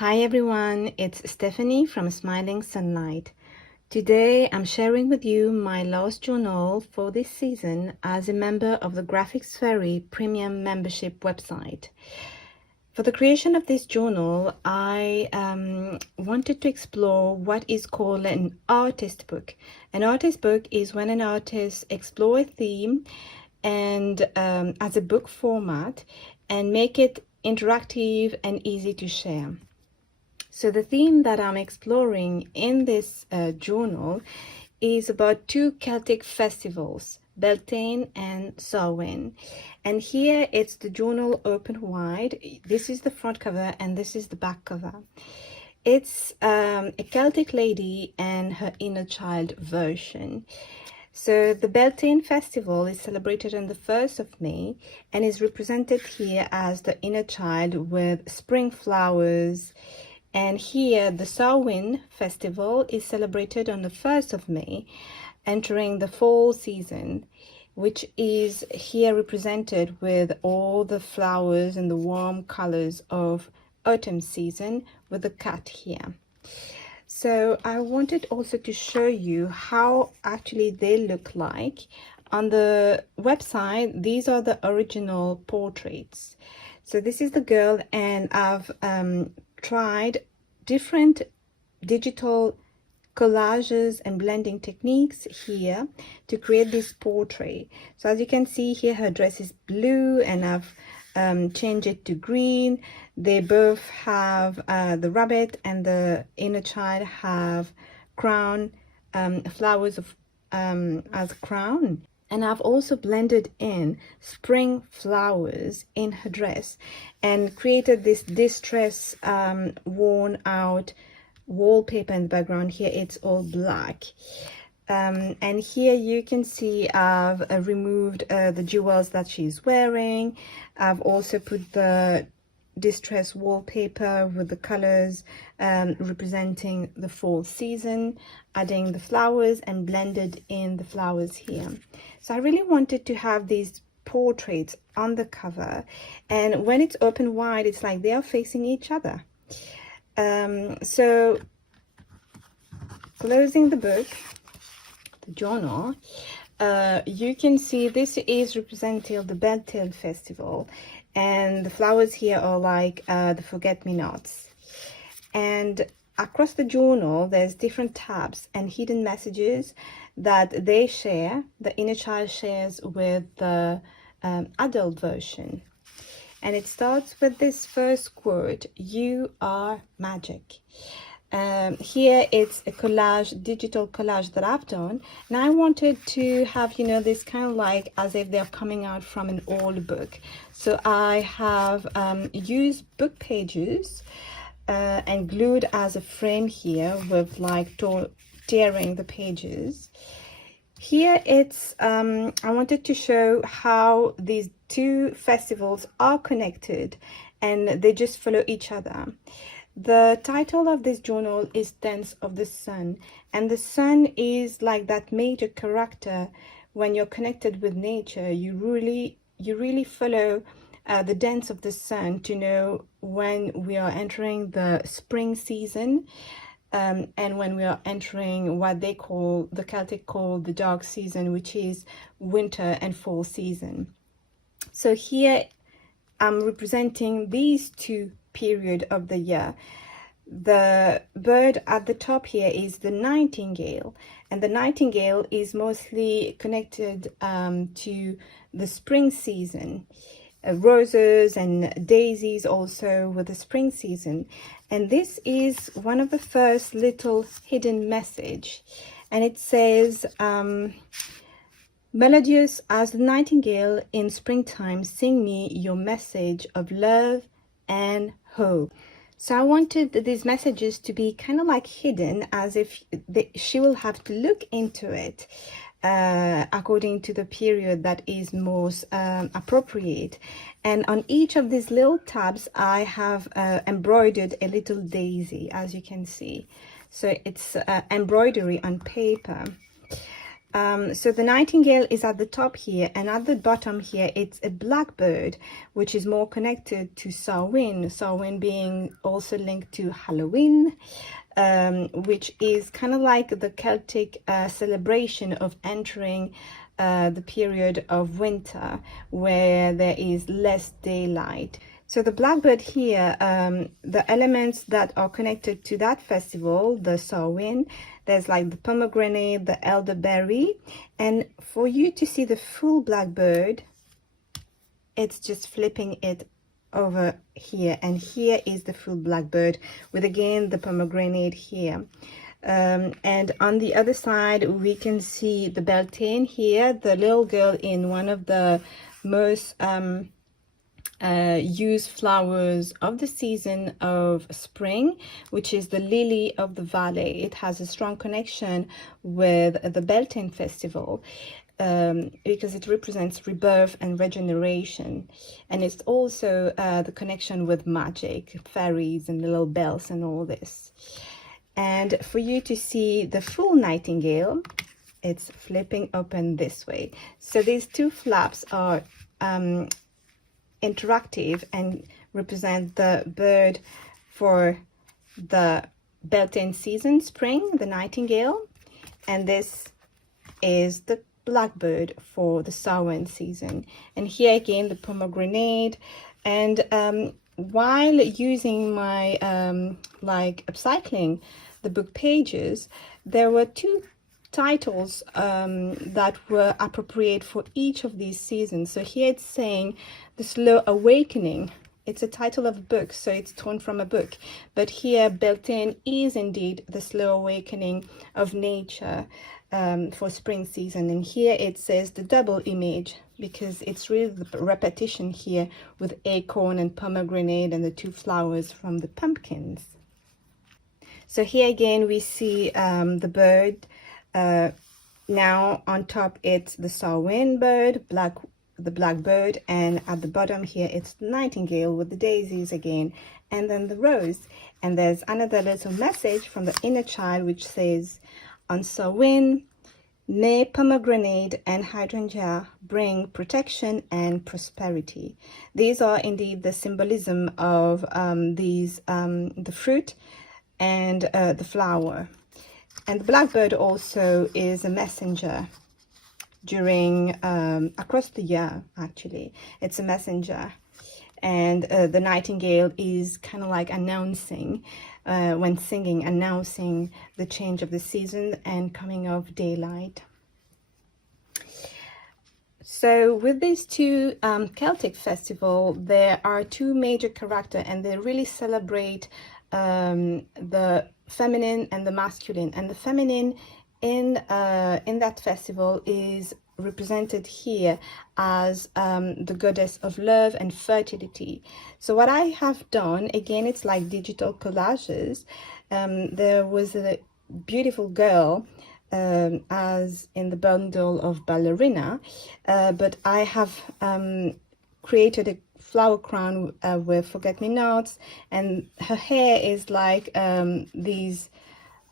Hi everyone, it's Stephanie from Smiling Sunlight. Today I'm sharing with you my last journal for this season as a member of the Graphics Fairy premium membership website. For the creation of this journal, I wanted to explore what is called an artist book. An artist book is when an artist explores a theme and as a book format and make it interactive and easy to share. So the theme that I'm exploring in this journal is about two Celtic festivals, Beltane and Samhain. And here it's the journal open wide. This is the front cover and this is the back cover. It's a Celtic lady and her inner child version. So the Beltane festival is celebrated on the 1st of May and is represented here as the inner child with spring flowers. And here the Samhain festival is celebrated on the 1st of May, entering the fall season, which is here represented with all the flowers and the warm colors of autumn season with the cat here. So I wanted also to show you how actually they look like. On the website, these are the original portraits. So this is the girl, and I've tried different digital collages and blending techniques here to create this portrait. So as you can see here, her dress is blue and I've changed it to green. They both have the rabbit and the inner child have crown, flowers of as crown. And I've also blended in spring flowers in her dress and created this distress worn out wallpaper in the background. Here it's all black. And here you can see I've removed the jewels that she's wearing. I've also put the distress wallpaper with the colors representing the fall season, adding the flowers and blended in the flowers here. So I really wanted to have these portraits on the cover, and when it's open wide, it's like they are facing each other. So closing the book, the journal, you can see this is representing the Beltane festival, and the flowers here are like the forget-me-nots. And across the journal there's different tabs and hidden messages that they share, the inner child shares with the adult version. And it starts with this first quote: "You are magic." Here it's a collage, digital collage that I've done, and I wanted to have, you know, this kind of like as if they're coming out from an old book. So I have used book pages and glued as a frame here with like tearing the pages. Here it's I wanted to show how these two festivals are connected and they just follow each other. The title of this journal is Dance of the Sun, and the sun is like that major character. When you're connected with nature, you really follow the dance of the sun to know when we are entering the spring season and when we are entering what they call, the Celtic call, the dark season, which is winter and fall season. So here I'm representing these two period of the year. The bird at the top here is the nightingale, and the nightingale is mostly connected to the spring season. Roses and daisies also with the spring season. And this is one of the first little hidden message, and it says, "Melodious as the nightingale in springtime, sing me your message of love and hope." So I wanted these messages to be kind of like hidden, as if she will have to look into it according to the period that is most appropriate. And on each of these little tabs I have embroidered a little daisy, as you can see. So it's embroidery on paper. So the nightingale is at the top here, and at the bottom here it's a blackbird, which is more connected to Samhain, Samhain being also linked to Halloween, which is kind of like the Celtic celebration of entering the period of winter where there is less daylight. So the blackbird here, the elements that are connected to that festival, the Samhain, there's like the pomegranate, the elderberry, and for you to see the full blackbird, it's just flipping it over here, and here is the full blackbird with again the pomegranate here. And on the other side we can see the Beltane here, the little girl in one of the most used flowers of the season of spring, which is the lily of the valley. It has a strong connection with the Beltane festival because it represents rebirth and regeneration, and it's also the connection with magic, fairies and little bells and all this. And for you to see the full nightingale, it's flipping open this way. So these two flaps are interactive and represent the bird for the Beltane season, spring, the nightingale, and this is the blackbird for the Samhain season. And here again the pomegranate. And while using my like upcycling the book pages, there were two titles that were appropriate for each of these seasons. So here it's saying the slow awakening. It's a title of a book, so it's torn from a book, but here Beltane is indeed the slow awakening of nature for spring season. And here it says the double image, because it's really the repetition here with acorn and pomegranate and the two flowers from the pumpkins. So here again we see the bird. Now on top it's the Samhain bird, the blackbird, and at the bottom here it's the nightingale with the daisies again, and then the rose. And there's another little message from the inner child which says, on Samhain, may pomegranate and hydrangea bring protection and prosperity. These are indeed the symbolism of the fruit and the flower. And the blackbird also is a messenger during across the year. Actually, it's a messenger, and the nightingale is kind of like announcing when singing, announcing the change of the season and coming of daylight. So with these two Celtic festival, there are two major characters, and they really celebrate the feminine and the masculine. And the feminine in that festival is represented here as the goddess of love and fertility. So what I have done, again, it's like digital collages. There was a beautiful girl as in the bundle of ballerina, but I have created a flower crown with forget-me-nots, and her hair is like these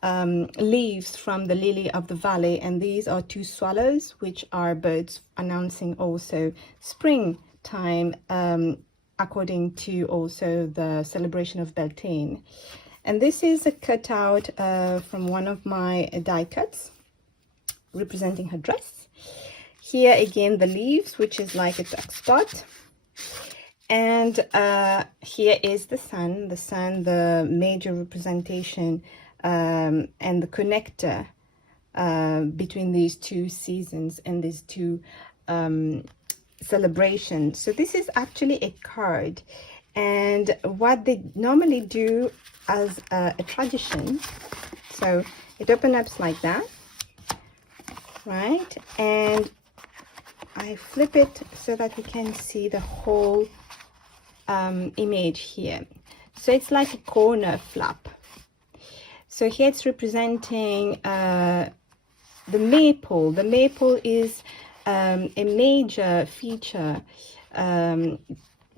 leaves from the lily of the valley, and these are two swallows, which are birds announcing also springtime, according to also the celebration of Beltane. And this is a cutout from one of my die cuts representing her dress. Here again the leaves, which is like a duck spot. And here is the sun, the major representation and the connector between these two seasons and these two celebrations. So this is actually a card, and what they normally do as a tradition, so it opens up like that, right? And I flip it so that we can see the whole image here. So it's like a corner flap. So here it's representing the maypole. The maypole is a major feature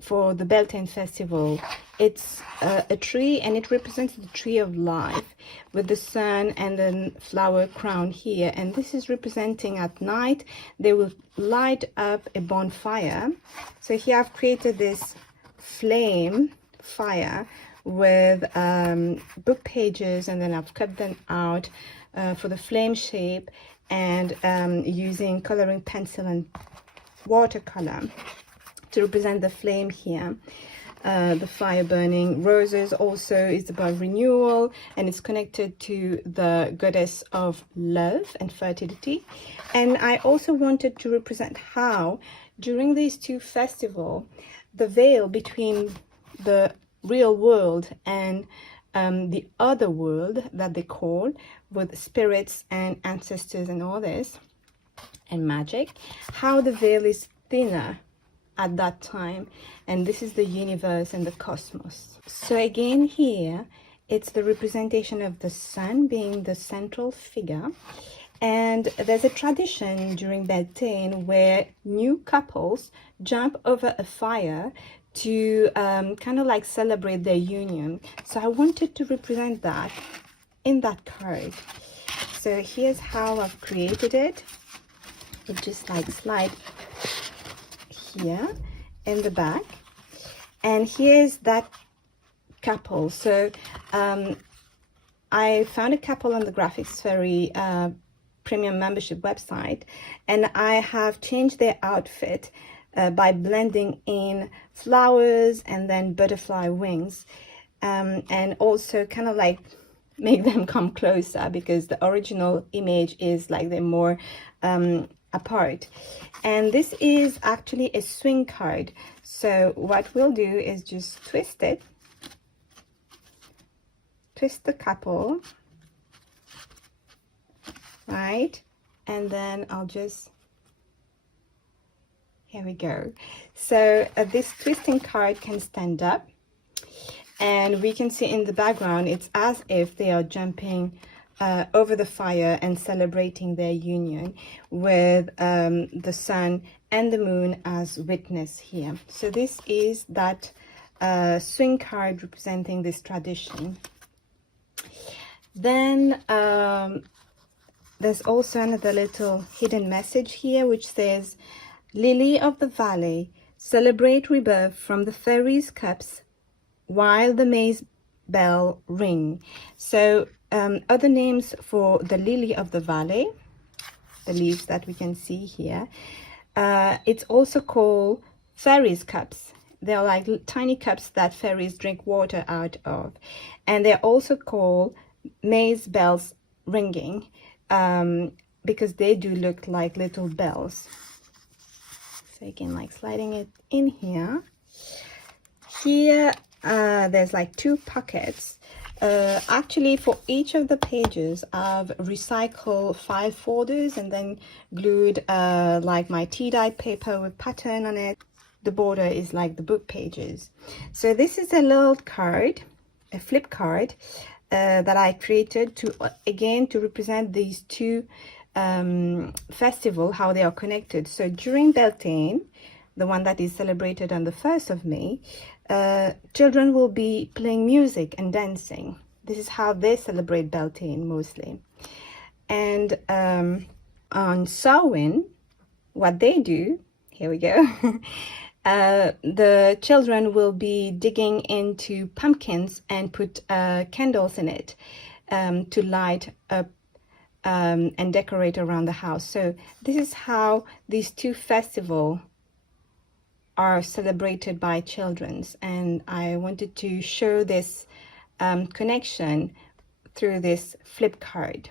for the Beltane festival. It's a tree, and it represents the tree of life with the sun and the flower crown here. And this is representing at night they will light up a bonfire. So here I've created this flame fire with book pages, and then I've cut them out for the flame shape, and using coloring pencil and watercolor to represent the flame here. The fire burning. Roses also is about renewal, and it's connected to the goddess of love and fertility. And I also wanted to represent how during these two festivals the veil between the real world and the other world that they call, with spirits and ancestors and all this and magic, how the veil is thinner at that time, and this is the universe and the cosmos. So again here it's the representation of the sun being the central figure, and there's a tradition during Beltane where new couples jump over a fire to kind of like celebrate their union. So I wanted to represent that in that card. So here's how I've created it. It just like slide here in the back, and here's that couple. So I found a couple on the Graphics Fairy premium membership website, and I have changed their outfit by blending in flowers and then butterfly wings, and also kind of like make them come closer, because the original image is like they're more apart. And this is actually a swing card. So what we'll do is just twist it, twist the couple, right? And then I'll just, here we go. So this twisting card can stand up, and we can see in the background it's as if they are jumping over the fire and celebrating their union, with the sun and the moon as witness here. So this is that swing card representing this tradition. Then there's also another little hidden message here, which says, Lily of the Valley, celebrate rebirth from the fairies' cups while the maize bell ring. So other names for the lily of the valley, the leaves that we can see here, it's also called fairies' cups. They're like tiny cups that fairies drink water out of, and they're also called maize bells ringing, because they do look like little bells. So again, like sliding it in here. Here there's like two pockets. Actually, for each of the pages I've recycled 5 folders and then glued like my tea-dye paper with pattern on it. The border is like the book pages. So this is a little card, a flip card that I created to again to represent these two festivals, how they are connected. So during Beltane, the one that is celebrated on the 1st of May, children will be playing music and dancing. This is how they celebrate Beltane mostly. And on Samhain, what they do, here we go, the children will be digging into pumpkins and put candles in it to light up and decorate around the house. So this is how these two festivals are celebrated by children, and I wanted to show this connection through this flip card.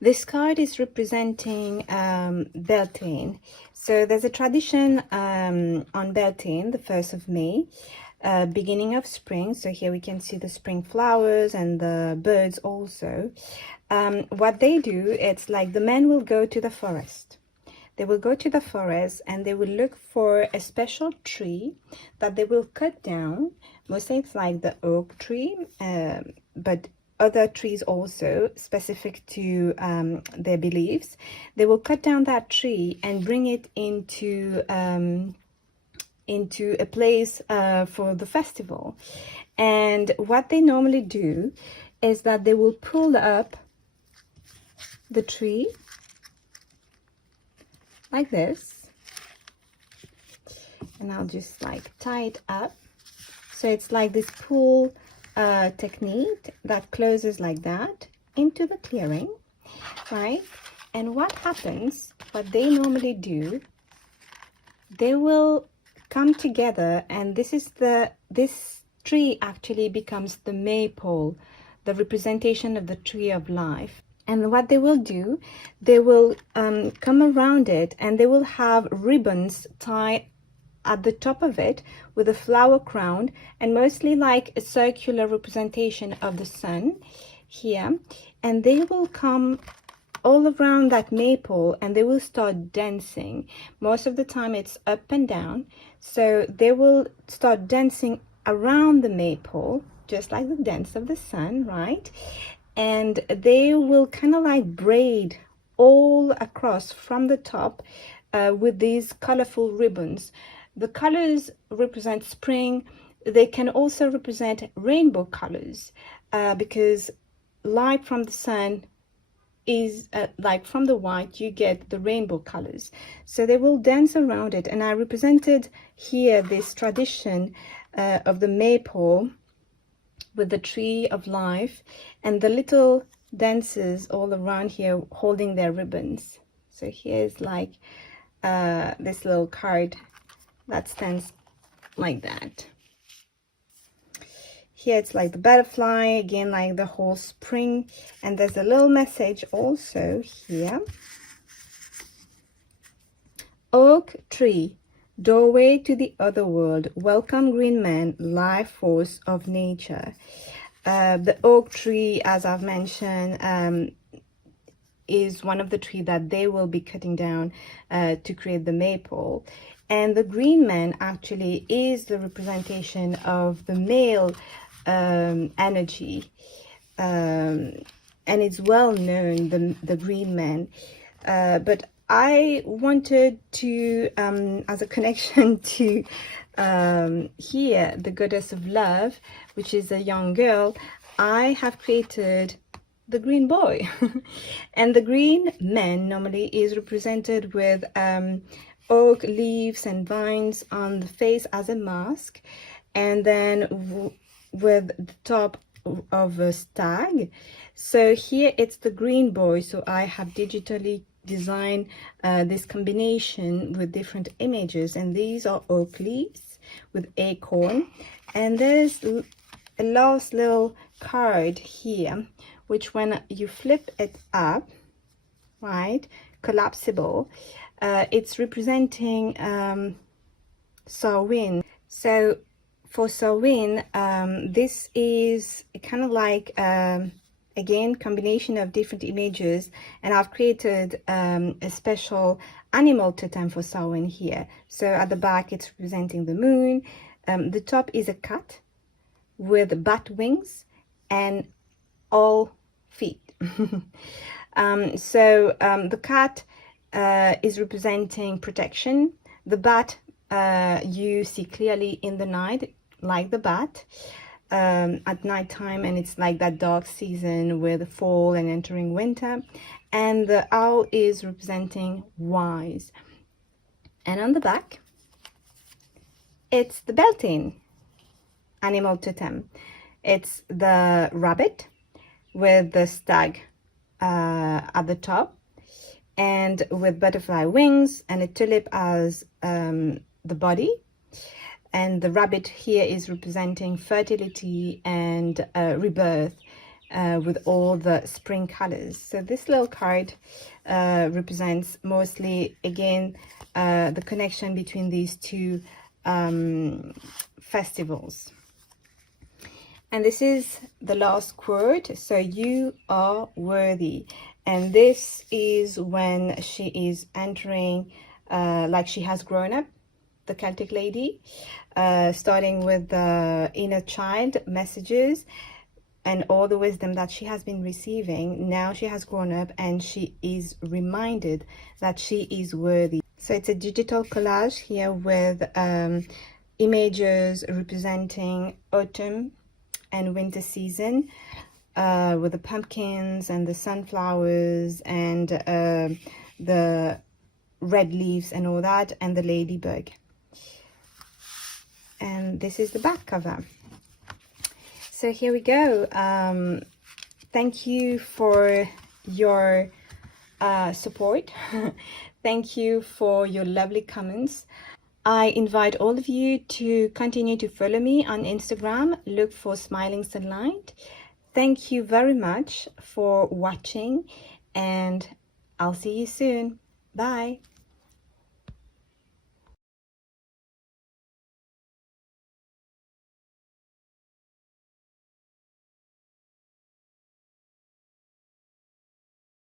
This card is representing Beltane. So there's a tradition on Beltane, the 1st of May, beginning of spring. So here we can see the spring flowers and the birds also. What they do, it's like the men will go to the forest. They will go to the forest and they will look for a special tree that they will cut down. Mostly it's like the oak tree, but other trees also specific to their beliefs, they will cut down that tree and bring it into a place for the festival. And what they normally do is that they will pull up the tree like this, and I'll just like tie it up. So it's like this pull technique that closes like that into the clearing, right? And what happens, what they normally do, they will come together, and this tree actually becomes the maypole, the representation of the tree of life. And what they will do, they will come around it, and they will have ribbons tied at the top of it with a flower crown, and mostly like a circular representation of the sun here. And they will come all around that maypole, and they will start dancing. Most of the time it's up and down, so they will start dancing around the maypole, just like the dance of the sun, right? And they will kind of like braid all across from the top with these colorful ribbons. The colors represent spring. They can also represent rainbow colors because light from the sun is like from the white you get the rainbow colors. So they will dance around it, and I represented here this tradition of the maypole with the tree of life and the little dancers all around here holding their ribbons. So here's like this little card that stands like that. Here it's like the butterfly, again like the whole spring, and there's a little message also here. Oak tree, doorway to the other world, welcome green man, life force of nature. The oak tree, as I've mentioned, is one of the trees that they will be cutting down to create the maypole. And the green man actually is the representation of the male energy, and it's well known, the green man, but I wanted to as a connection to here the goddess of love, which is a young girl, I have created the green boy. And the green man normally is represented with oak leaves and vines on the face as a mask, and then with the top of a stag. So here it's the green boy, so I have digitally designed this combination with different images, and these are oak leaves with acorn. And there's a last little card here, which when you flip it up, right, collapsible, it's representing Samhain. So for Samhain, this is kind of like again combination of different images, and I've created a special animal totem for Samhain here. So at the back it's representing the moon. The top is a cat with bat wings and all feet. The cat is representing protection. The bat you see clearly in the night, like the bat at night time, and it's like that dark season with fall and entering winter. And the owl is representing wise. And on the back it's the Beltane animal totem. It's the rabbit with the stag at the top, and with butterfly wings, and a tulip as the body. And the rabbit here is representing fertility and rebirth with all the spring colors. So this little card represents mostly, again, the connection between these two festivals. And this is the last quote. So you are worthy. And this is when she is entering, like she has grown up, the Celtic lady, starting with the inner child messages, and all the wisdom that she has been receiving. Now she has grown up and she is reminded that she is worthy. So it's a digital collage here with images representing autumn and winter season, with the pumpkins and the sunflowers and the red leaves and all that, and the ladybug. And this is the back cover. So here we go. Thank you for your support. Thank you for your lovely comments. I invite all of you to continue to follow me on Instagram. Look for Smiling Sunlight. Thank you very much for watching, and I'll see you soon. Bye.